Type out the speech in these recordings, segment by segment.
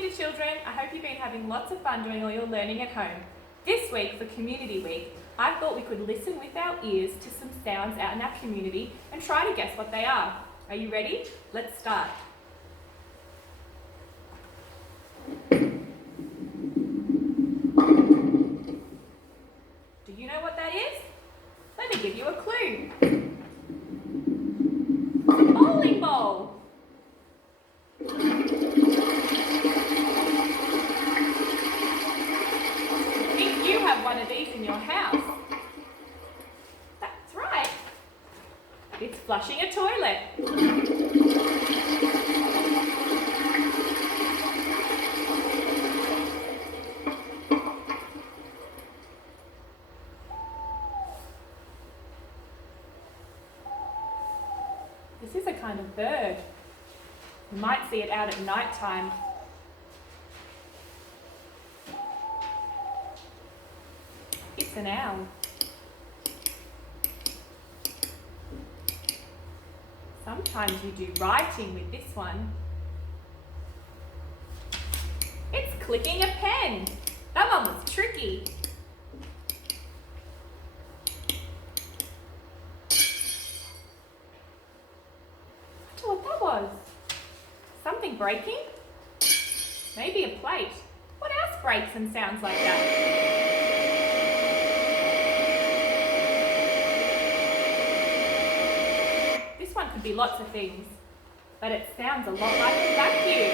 Kinder children, I hope you've been having lots of fun doing all your learning at home. This week for Community Week, I thought we could listen with our ears to some sounds out in our community and try to guess what they are. Are you ready? Let's start. Do you know what that is? Let me give you a clue. It's a bowling ball. You have one of these in your house. That's right. It's flushing a toilet. This is a kind of bird. You might see it out at night time. It's an owl. Sometimes you do writing with this one. It's clicking a pen. That one was tricky. I wonder what that was. Something breaking? Maybe a plate. What else breaks and sounds like that? Could be lots of things, but it sounds a lot like a vacuum.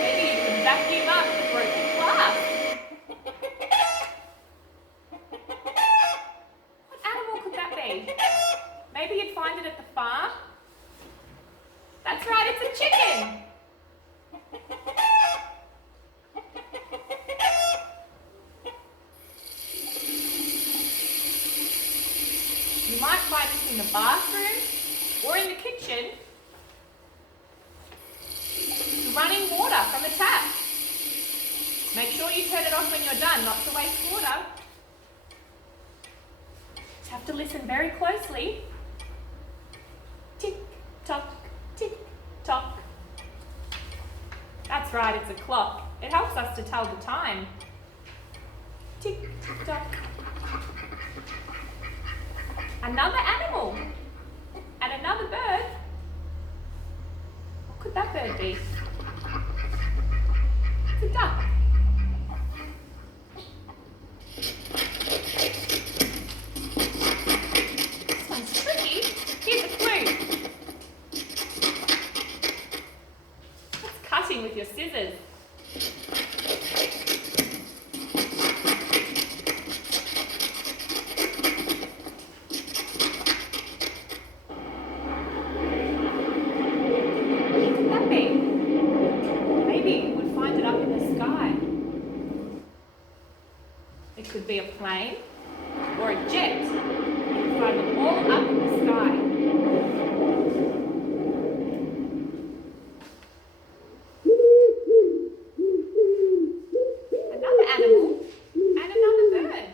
Maybe you could vacuum up the broken glass. What animal could that be? Maybe you'd find it at the farm? That's right, it's a chicken. You might find this in the bathroom or in the kitchen. Running water from a tap. Make sure you turn it off when you're done, not to waste water. You have to listen very closely. Tick, tock, tick, tock. That's right, it's a clock. It helps us to tell the time. Tick, tock. Another animal and another bird. What could that bird be? It's a duck. This one's tricky. Here's a clue. It's cutting with your scissors. It could be a plane or a jet. You can find them all up in the sky. Another animal and another bird.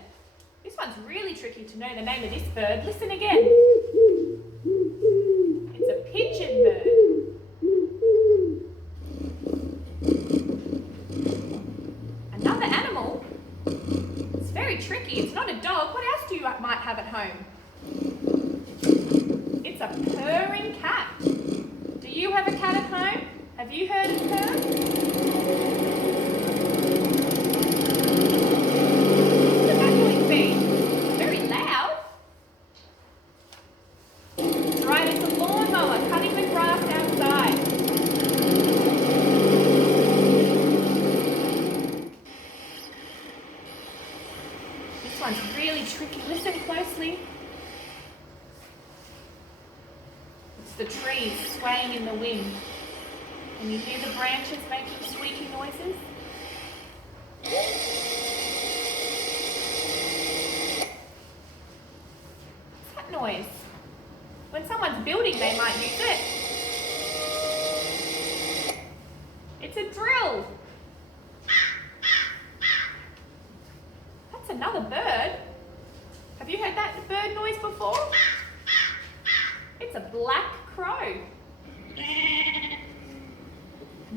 This one's really tricky to know the name of this bird. Listen again. It's a pigeon bird. Another animal. It's very tricky. It's not a dog. What else do you might have at home? It's a purring cat. Do you have a cat at home? Have you heard it purr? What could that noise be? Very loud. That's right, it's a lawnmower cutting the grass outside. This one's really tricky. Listen closely. It's the trees swaying in the wind. Can you hear the branches making squeaky noises? What's that noise? When someone's building, they might use it. It's a drill. That's another bird. Have you heard that bird noise before? It's a black crow.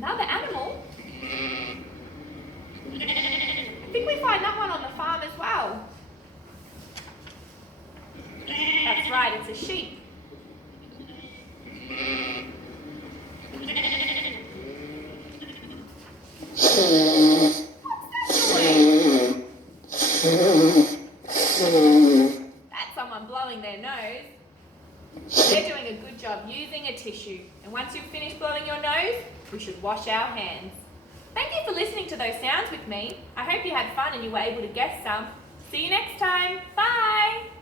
Another animal? I think we find that one on the farm as well. That's right, it's a sheep. That's someone blowing their nose. They're doing a good job using a tissue. And once you've finished blowing your nose, we should wash our hands. Thank you for listening to those sounds with me. I hope you had fun and you were able to guess some. See you next time. Bye!